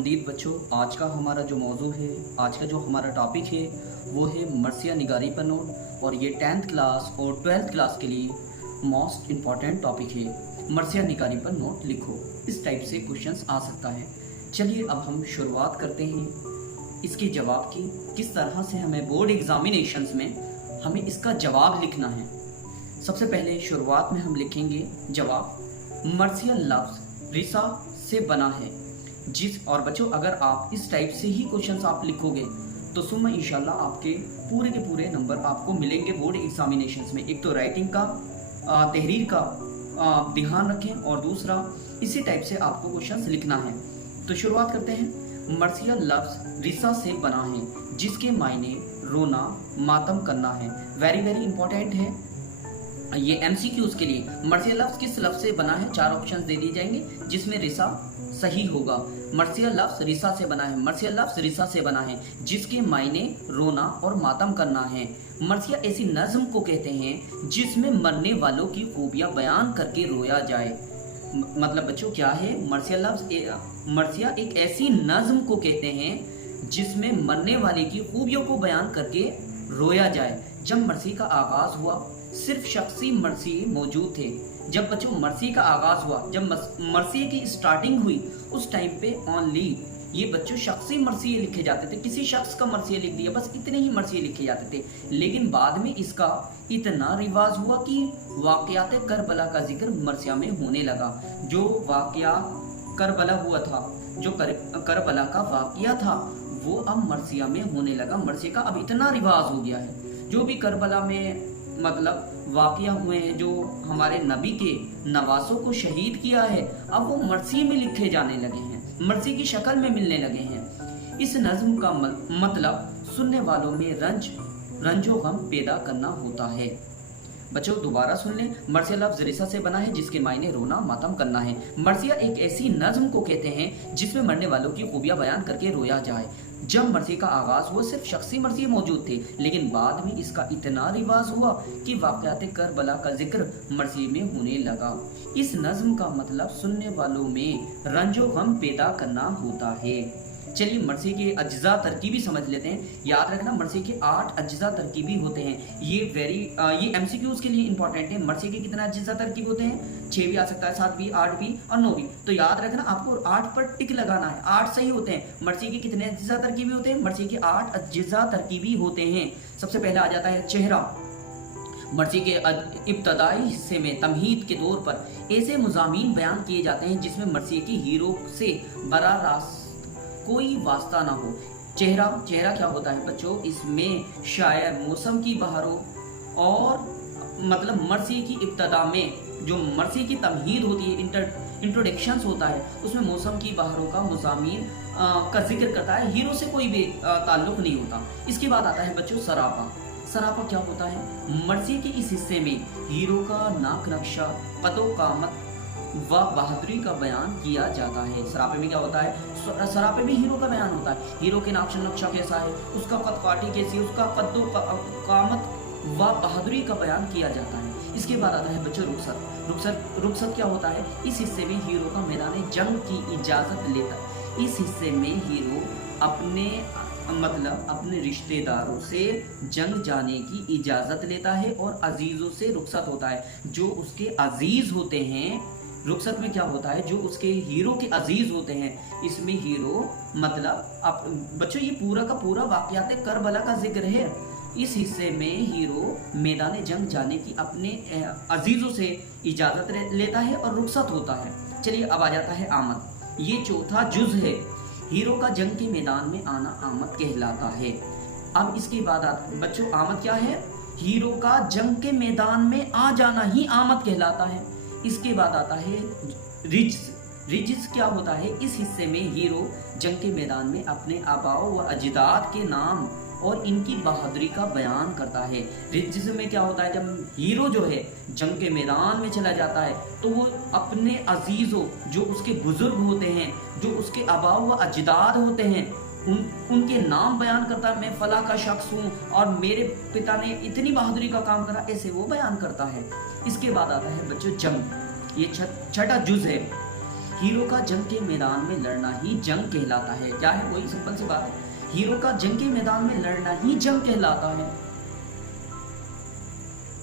खुशामदीद बच्चों। आज का हमारा जो मौजू है, आज का जो हमारा टॉपिक है वो है मरसिया निगारी पर नोट। और ये 10th क्लास और 12th क्लास के लिए मोस्ट इम्पॉर्टेंट टॉपिक है। मरसिया निगारी पर नोट लिखो, इस टाइप से क्वेश्चंस आ सकता है। चलिए अब हम शुरुआत करते हैं इसके जवाब की, किस तरह से हमें बोर्ड एग्जामिनेशंस में हमें इसका जवाब लिखना है। सबसे पहले शुरुआत में हम लिखेंगे जवाब। मरसिया लफ्ज़ रिसा से बना है जिस, और बच्चों अगर आप इस टाइप से ही क्वेश्चंस आप लिखोगे तो सुबह इंशाल्लाह आपके पूरे के पूरे नंबर आपको मिलेंगे बोर्ड एग्जामिनेशंस में। एक तो राइटिंग का, तहरीर का ध्यान रखें, और दूसरा इसी टाइप से आपको क्वेश्चंस लिखना है। तो शुरुआत करते हैं। मरसिया लफ्ज़ रिसा से बना है जिसके मायने रोना मातम करना है। वेरी वेरी इंपॉर्टेंट है ये एमसीक्यूज के लिए। मरसिया लफ्ज़ किस लफ्ज़ से बना है, 4 ऑप्शंस दे दिए जाएंगे जिसमें रिसा सही होगा। मरसिया लफ्ज़ रिसा से बना है, मरसिया लफ्ज़ रिसा से बना है जिसके मायने रोना और मातम करना है। मरसिया ऐसी नज़्म को कहते हैं जिसमें मरने वालों की खूबियाँ बयान करके रोया जाए। मतलब बच्चों क्या है मरसिया लफ्ज़? मरसिया एक ऐसी नज़्म को कहते हैं जिसमें मरने वाले की खूबियों को बयान करके रोया जाए। जब मरसी का आगाज़ हुआ सिर्फ शख्सी मरसी मौजूद थे। जब बच्चों मरसी का आगाज़ हुआ, जब मरसी की स्टार्टिंग हुई, उस टाइम पे ओनली ये बच्चों शख्सी मरसी लिखे जाते थे। किसी शख्स का मरसी लिख दिया, बस इतने ही मरसी लिखे जाते थे। लेकिन बाद में इसका इतना रिवाज हुआ कि वाक़यात करबला का जिक्र मरसिया में होने लगा। जो वाक़या करबला हुआ था, जो करबला का वाक़या था, वो अब मरसिया में होने लगा। मरसिया का अब इतना रिवाज हो गया है, जो भी करबला में मतलब वाक़या हुए हैं, जो हमारे नबी के नवासों को शहीद किया है, अब वो मरसी में लिखे जाने लगे हैं, मरसी की शक्ल में मिलने लगे हैं। इस नज़्म का मतलब सुनने वालों में रंजो गम पैदा करना होता है। बच्चों दोबारा सुन लें। मरसिया लफ्ज़ रिसा से बना है जिसके मायने रोना मातम करना है। मरसिया एक ऐसी नज़्म को कहते हैं जिसमें मरने वालों की खूबियाँ बयान करके रोया जाए। जब मरसी का आगाज़ हुआ सिर्फ शख्सी मरसी मौजूद थे, लेकिन बाद में इसका इतना रिवाज हुआ कि वाक़यात करबला का जिक्र मरसी में होने लगा। इस नज़्म का मतलब सुनने वालों में रंजो गम पैदा करना होता है। चलिए मरसी के अज्जा तरकीबी समझ लेते हैं। याद रखना मरसी के 8 अज्जा तरकीबी होते हैं। ये एमसीक्यूज के लिए इंपॉर्टेंट है। मरसी के कितने अज्जा तरकीब होते हैं? 6 भी आ सकता है, 7 भी, 8 भी और 9 भी। तो याद रखना आपको 8 पर टिक लगाना है। 8 सही होते हैं। मरसी के कितने अज्जा तरकीबी होते हैं? मरसी के 8 अज्जा तरकीबी होते हैं। सबसे पहले आ जाता है चेहरा। मरसी के इब्तदाई हिस्से में तमहीद के तौर पर ऐसे मज़ामीन बयान किए जाते हैं जिसमें मरसी के हीरो से बरा रास्त कोई वास्ता ना हो। चेहरा क्या होता है बच्चों? इसमें शायर मौसम की बहारों और मतलब मरसी की इब्तदा में जो मरसी की तमहीद होती है, इंट्रोडक्शंस होता है, उसमें मौसम की बहारों का मज़ामीन का जिक्र करता है। हीरो से कोई भी ताल्लुक़ नहीं होता। इसके बाद आता है बच्चों सरापा। सरापा क्या होता है? मरसी के इस हिस्से में हीरो का नाक नक्शा, कदो कामत व बहादुरी का बयान किया जाता है। सरापे में क्या होता है? सरापे में हीरो का बयान होता है। हीरो के नाक नक्शा कैसा है, उसका कदकाठी कैसी है, उसका कद्दो कामत व बहादुरी का बयान किया जाता है। इसके बाद आता है बच्चों रुखसत क्या होता है? इस हिस्से में हीरो का मैदान जंग की इजाज़त लेता है। इस हिस्से में हीरो अपने रिश्तेदारों से जंग जाने की इजाज़त लेता है और अजीज़ों से रुखसत होता है। जो उसके अजीज़ होते हैं, रुखसत में क्या होता है? जो उसके हीरो के अजीज होते हैं। इसमें हीरो मतलब बच्चों ये पूरा का पूरा वाक़यात करबला का जिक्र है। इस हिस्से में हीरो मैदान जंग जाने की अपने अजीजों से इजाज़त लेता है और रुखसत होता है। चलिए अब आ जाता है आमद। ये चौथा जुज़ है। हीरो का जंग के मैदान में आना आमद कहलाता है। अब इसके बाद बच्चों आमद क्या है? हीरो का जंग के मैदान में आ जाना ही आमद कहलाता है। इसके बाद आता है रिजिस क्या होता है? इस हिस्से में हीरो जंग के मैदान में अपने आबाओ व अजदाद के नाम और इनकी बहादुरी का बयान करता है। रिजिस में क्या होता है? जब हीरो जो है जंग के मैदान में चला जाता है तो वो अपने अजीज़ों, जो उसके बुजुर्ग होते हैं, जो उसके आबाओ व अजदाद होते हैं, उनके नाम बयान करता है। मैं फला का शख्स हूँ और मेरे पिता ने इतनी बहादुरी का काम करा, ऐसे वो बयान करता है। इसके बाद आता है बच्चों जंग। ये छठा जुज़ है। हीरो का जंग के मैदान में लड़ना ही जंग कहलाता है। क्या है? वही सिंपल सी बात है, हीरो का जंग के मैदान में लड़ना ही जंग कहलाता है।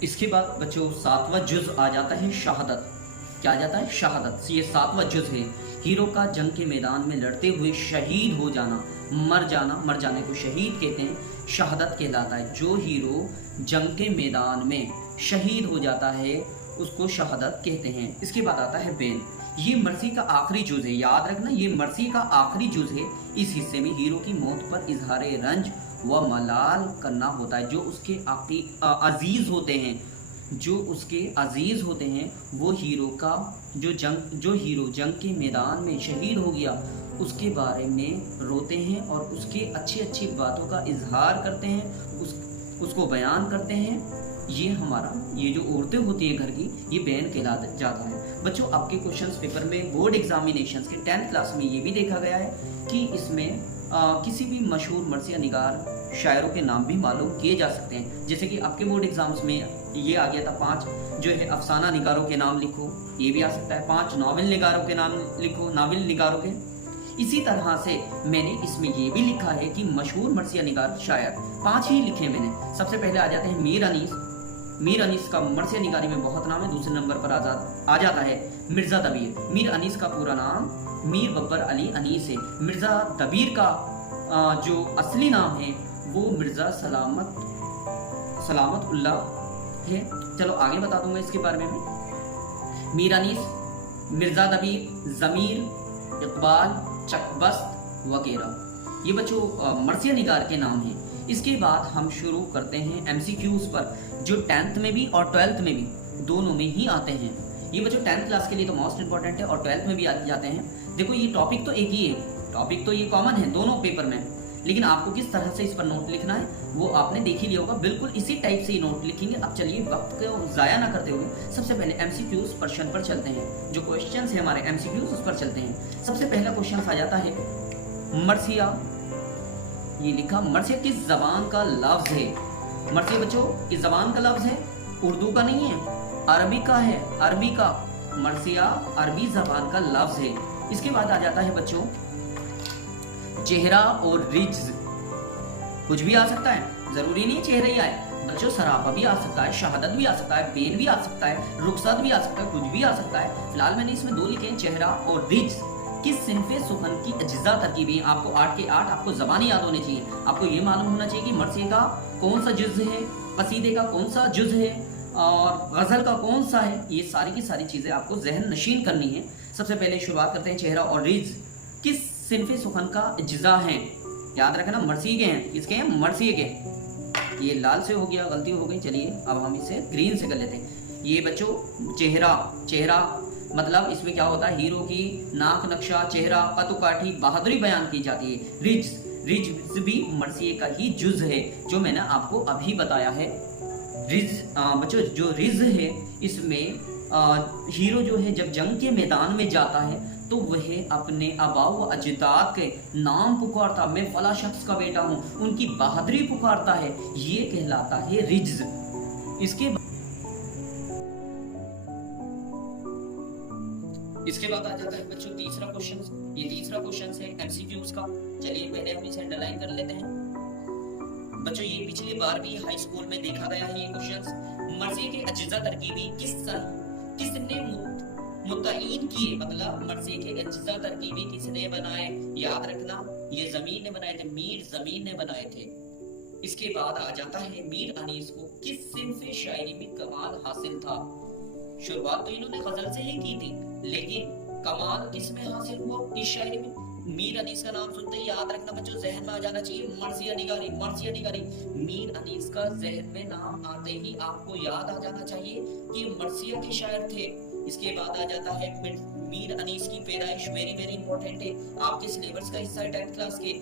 इसके बाद बच्चों 7वां जुज आ जाता है शहादत। क्या आ जाता है? शहादत। ये 7वां जुज है। हीरो का जंग के मैदान में लड़ते हुए शहीद हो जाना, मर जाना, मर जाने को शहीद कहते हैं, शहादत कहलाता है। जो हीरो जंग के मैदान में शहीद हो जाता है उसको शहादत कहते हैं। इसके बाद आता है बेन। ये मर्सी का आखिरी जुज है, याद रखना, ये मर्सी का आखिरी जुज है। इस हिस्से में हीरो की मौत पर इजहार रंज व मलाल करना होता है। जो उसके अजीज होते हैं, जो उसके अजीज होते हैं, वो हीरो का जो हीरो जंग के मैदान में शहीद हो गया उसके बारे में रोते हैं और उसके अच्छी अच्छी बातों का इजहार करते हैं, उसको बयान करते हैं। ये जो औरतें होती है घर की, ये बैन कहला जाता है। बच्चों आपके क्वेश्चंस पेपर में बोर्ड एग्जामिनेशंस के 10th क्लास में ये भी देखा गया है कि इसमें किसी भी मशहूर मर्सिया निगार शायरों के नाम भी मालूम किए जा सकते हैं। जैसे कि आपके बोर्ड एग्जाम्स में ये आ गया था 5 जो है अफसाना निगारों के नाम लिखो, ये भी आ सकता है। 5 नॉवेल निगारों के नाम लिखो, नावल निगारों के। इसी तरह से मैंने इसमें ये भी लिखा है कि मशहूर मर्सिया निगार शायर 5 ही लिखे मैंने। सबसे पहले आ जाते हैं मीर अनीस। मीर अनीस का मर्सिया निगारी में बहुत नाम है। दूसरे नंबर पर आ जाता है मिर्ज़ा दबीर। मीर अनीस का पूरा नाम मीर बब्बर अली अनीस है। मिर्ज़ा दबीर का जो असली नाम है वो मिर्ज़ा सलामत उल्लाह है। चलो आगे बता दूंगा इसके बारे में। मीर अनीस, मिर्ज़ा दबीर, ज़मीर, इकबाल, चकबस्त वगैरह, ये बच्चों मर्सिया निगार के नाम हैं। इसके बाद हम शुरू करते हैं MCQs पर, जो 10th में भी और 12th में भी दोनों में ही आते हैं। ये बच्चों 10th क्लास के लिए तो मोस्ट इंपॉर्टेंट है और 12th में भी जाते हैं। देखो ये टॉपिक तो एक ही है, टॉपिक तो ये कॉमन है दोनों पेपर में, लेकिन आपको किस तरह से इस पर नोट लिखना है वो आपने देख ही लिया होगा। बिल्कुल इसी टाइप से ही नोट लिखेंगे। अब चलिए वक्त को ज़ाया ना करते हुए सबसे पहले MCQs पर्शन पर चलते हैं। जो क्वेश्चंस है हमारे MCQs उस पर चलते हैं। सबसे पहला क्वेश्चन आ जाता है मर्सिया। ये लिखा मर्सिया किस जबान का लफ्ज है? मर्सिया बच्चों किस जबान का लफ्ज है? उर्दू का नहीं है, अरबी का है, अरबी का। मर्सिया अरबी जबान का लफ्ज है। इसके बाद आ जाता है बच्चों चेहरा और रिज्ज। कुछ भी आ सकता है, जरूरी नहीं चेहरा ही आए बच्चों, सरापा भी आ सकता है, शहादत भी आ सकता है, बेन भी आ सकता है, रुखसत भी आ सकता है, कुछ भी आ सकता है। फिलहाल मैंने इसमें 2 लिखे हैं, चेहरा और रिज्ज। किस सिनफे सुखन की अज्जा तरकीबें? आपको 8 के 8 आपको जबानी याद होनी चाहिए। आपको ये मालूम होना चाहिए कि मर्सिया का कौन सा जुज है, कसीदे का कौन सा जुज है और गजल का कौन सा है। ये सारी की सारी चीजें आपको जहन नशीन करनी है। सबसे पहले शुरुआत करते हैं चेहरा और रिज्ज किस सिनफे सुखन का अज्जा हैं? याद रखना मर्सिया के हैं। किसके हैं? मर्सिया के। ये लाल से हो गया, गलती हो गई। चलिए अब हम इसे ग्रीन से कर लेते हैं। ये बच्चों चेहरा मतलब इसमें क्या होता है, हीरो की नाक नक्शा, चेहरा, कद-काठी, बहादुरी बयान की जाती है। रिज्ज भी मर्सिया का ही जुज है, जो मैंने आपको अभी बताया है। बच्चों जो रिज्ज है इसमें हीरो जो है जब जंग के मैदान में जाता है तो वह अपने आबाओ व अजदाद के नाम पुकारता, मैं फला शख्स का बेटा हूँ, उनकी बहादुरी पुकारता है, ये कहलाता है रिज्ज। इसके बाद आ जाता है बच्चों तीसरा क्वेश्चन। ये तीसरा क्वेश्चन है MCQs का। चलिए पहले हम इसे अंडरलाइन कर लेते हैं। बच्चों ये पिछली बार भी हाई स्कूल में देखा गया है ये क्वेश्चन। मर्सिया के अज्जा तरकीबी किसने मुतय्यन किए? मतलब मर्सिया के अज्जा तरकीबी किसने बनाए? याद रखना ये ज़मीर ने बनाए थे, मीर ज़मीर ने बनाए थे। इसके बाद आ जाता है मीर अनीस को किस सिनफ़े शायरी में कमाल हासिल था? शुरुआत तो इन्होंने गजल से ही की थी, लेकिन कमाल किसमें हासिल हुआ इस शायरी में? मीर अनीस का नाम सुनते ही याद रखना बच्चों, जहन में आ जाना चाहिए मर्सिया निगारी, मर्सिया निगारी। मीर अनीस का जहन में नाम आते ही आपको याद आ जाना चाहिए कि मर्सिया के शायर थे। इसके बाद आ जाता है मीर अनीस की पैदाइश, वेरी वेरी इंपॉर्टेंट है, आपके सिलेबस का हिस्सा है 10th क्लास के।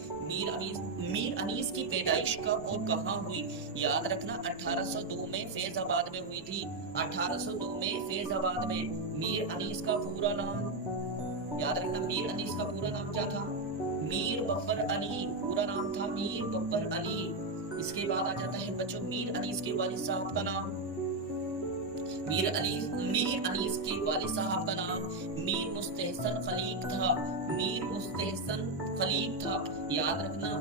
मीर अनीस की पैदाइश कब और कहाँ हुई? याद रखना 1802 में फैजाबाद में हुई थी। 1802 में फैजाबाद में। मीर अनीस का पूरा नाम याद रखना, मीर अनीस का पूरा नाम क्या था? मीर बब्बर अली, पूरा नाम था मीर बब्बर अली। इसके बाद आ जाता है बच्चों मीर अनीस के वालिद साहब का नाम। मीर अनीस के वालिद साहब का नाम मीर मुस्तहसन खलीक था। मीर मुस्तहसन खलीक था, याद रखना।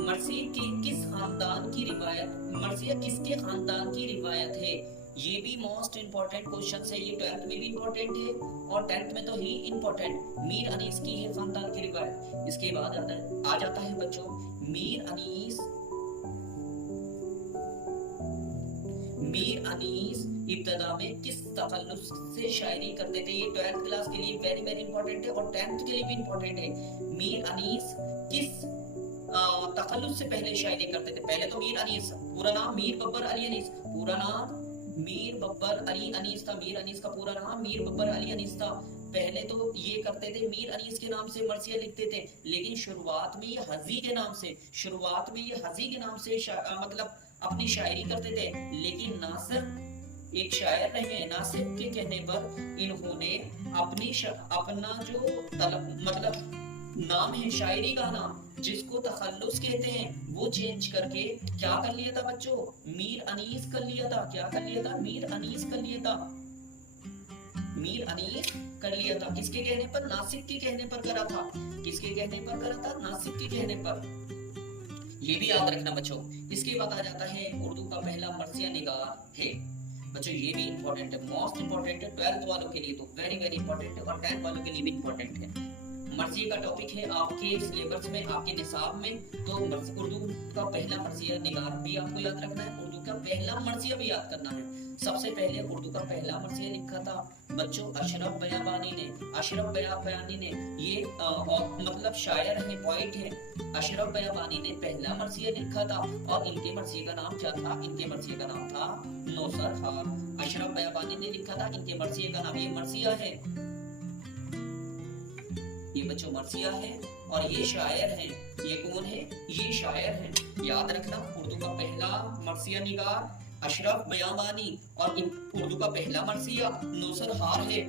मर्सिया के किस खानदान की रिवायत, मर्सिया किसके खानदान की रिवायत है? ये भी मोस्ट इंपॉर्टेंट क्वेश्चन है, ये 12th में भी इंपॉर्टेंट है और 10th में तो ही इंपॉर्टेंट। मीर अनीस की है खानदान की रिवायत। इसके बाद आ जाता है बच्चों मीर अनीस इब्तदा में किस तखल्लुस से शायरी करते थे? ये 12th क्लास के लिए वेरी वेरी इंपॉर्टेंट है और 10th के लिए भी इंपॉर्टेंट है। मीर अनीस किस तखल्लुस से पहले शायरी करते थे? पहले तो मीर अनीस, पूरा नाम मीर बब्बर अली अनीस, पूरा नाम मीर बब्बर अली अनीस था। मीर अनीस का पूरा नाम मीर बब्बर अली अनीस था। पहले तो ये करते थे, मीर अनीस के नाम से मर्सिया लिखते थे, लेकिन शुरुआत में ये हजी के नाम से मतलब अपनी शायरी करते थे। लेकिन नासिर एक शायर रहे, नासिर के कहने पर इन्होंने अपना जो मतलब नाम है, शायरी का नाम जिसको तखल्लुस कहते हैं, वो चेंज करके क्या कर लिया था बच्चों? मीर अनीस कर लिया था। क्या कर लिया था? मीर अनीस कर लिया था। मीर अनीस कर लिया था किसके कहने पर? नासिक के कहने पर करा था। किसके कहने पर करा था? नासिक के कहने पर। ये भी याद रखना बच्चों। इसके बाद आ जाता है उर्दू का पहला मर्सिया निगार है। बच्चों ये भी इंपॉर्टेंट है, मोस्ट इंपॉर्टेंट है 12th वालों के लिए तो वेरी वेरी इंपॉर्टेंट है और 10th वालों के लिए भी इंपॉर्टेंट है। मर्सिया का टॉपिक है आपके सिलेबस में, आपके निसाब में, तो उर्दू का पहला मर्सिया निगार भी आपको याद रखना है, उर्दू का पहला मर्सिया भी याद करना है। सबसे पहले उर्दू का पहला मर्सिया लिखा था बच्चों अशरफ बयाबानी ने। अशरफ बयाबानी ने ये मतलब शायर है, पोइट है। अशरफ बयाबानी ने पहला मर्सिया लिखा था और इनके मर्सिया का नाम क्या था? इनके मर्सिया का नाम था नौसर खान। अशरफ बयाबानी ने लिखा था, इनके मर्सिया का नाम, ये मर्सिया है, ये बच्चों मर्सिया है और ये शायर हैं। ये कौन है? ये शायर हैं। याद रखना उर्दू का पहला मर्सिया निगार अशरफ बयाबानी और उर्दू का पहला मर्सिया नौसर हार है।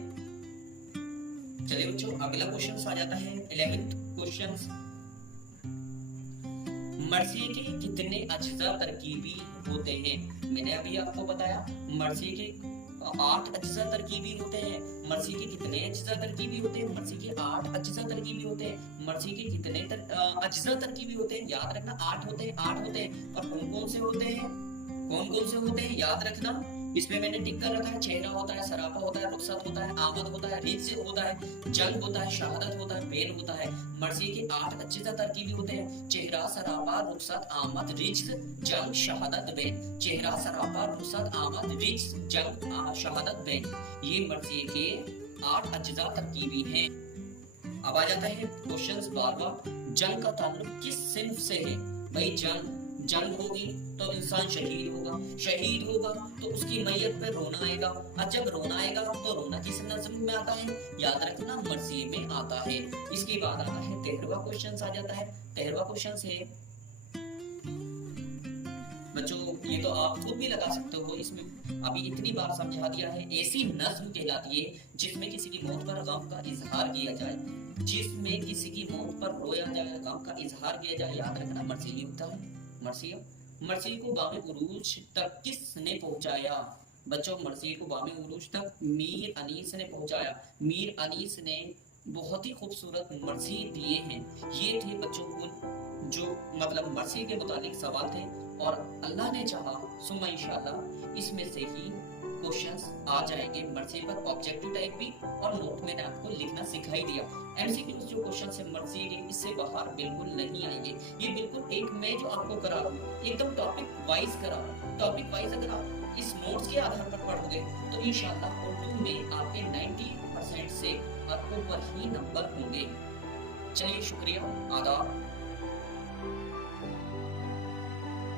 चलिए बच्चों अगला क्वेश्चन आ जाता है 11th क्वेश्चन। मर्सिया के कितने अज्जा तरकीबी होते हैं? मैंने अभी आपको बताया मर्सिया के 8 अज्जा तरकीबी होते हैं। मर्सी के कितने अज्जा तरकीबी होते हैं? मर्सी के 8 अज्जा तरकीबी होते हैं। मर्सी के कितने अज्जा तरकीबी होते हैं? याद रखना 8 होते हैं, 8 होते हैं। और कौन कौन से होते हैं? कौन कौन से होते हैं याद रखना। इसमें मैंने टिक कर रखा है, चेहरा होता है, सरापा होता है, रुखसत होता है, आमद होता है, रिज्ज होता है, जंग होता है, शहादत होता है, बेन होता है। मर्सी के 8 अज्जा तरकीबी होते हैं। चेहरा, सरापा, रुखसत, आमद, रिज्ज, जंग, शहादत, बेन। चेहरा, सरापा, रुखसत, आमद, रिज्ज, जंग, शहादत, बेन। ये मर्सी के 8 अज्जा तरकीबी हैं। अब आ जाता है क्वेश्चन 12वां। जंग का ताल्लुक किस सिन्फ से है? भाई जंग होगी तो इंसान शहीद होगा, शहीद होगा तो उसकी मैयत पे रोना आएगा, और जब रोना आएगा तो रोना किस नज़्म में आता है? याद रखना मर्सी में आता है। इसके बाद आता है 13वां क्वेश्चन आ जाता है। 13वां क्वेश्चन है बच्चों, ये तो आप खुद भी लगा सकते हो, इसमें अभी इतनी बार समझा दिया है। ऐसी नज़्म कहलाती है जिसमें किसी की मौत पर गम का इजहार किया जाए, जिसमें किसी की मौत पर रोया जाए, गम का इजहार किया जाए। याद रखना मर्सी लिखता है मर्सी को बामे उरूज तक किसने पहुंचाया? बच्चों मर्सी को बामे उरूज तक मीर अनीस ने पहुंचाया। मीर अनीस ने बहुत ही खूबसूरत मर्सी दिए हैं। ये थे बच्चों को जो मतलब मर्सी के मुतालिक सवाल थे और अल्लाह ने चाहा सुम्मा इंशाअल्लाह इसमें से ही क्वेश्चंस आ जाएंगे मर्सी पर, ऑब्जेक्टिव टाइप भी, और नोट मैंने आपको लिखना सिखाई दिया। एमसीक्यूज जो क्वेश्चन है मर्सी के, इससे बाहर बिल्कुल नहीं आएंगे। ये बिल्कुल एक मैं जो आपको करा रहा हूँ एकदम टॉपिक वाइज करा रहा हूँ। टॉपिक वाइज अगर आप इस नोट्स के आधार पर पढ़ोगे तो इंशाअल्लाह उर्दू में आपके 90% से ऊपर ही नंबर होंगे। चलिए शुक्रिया, आदाब।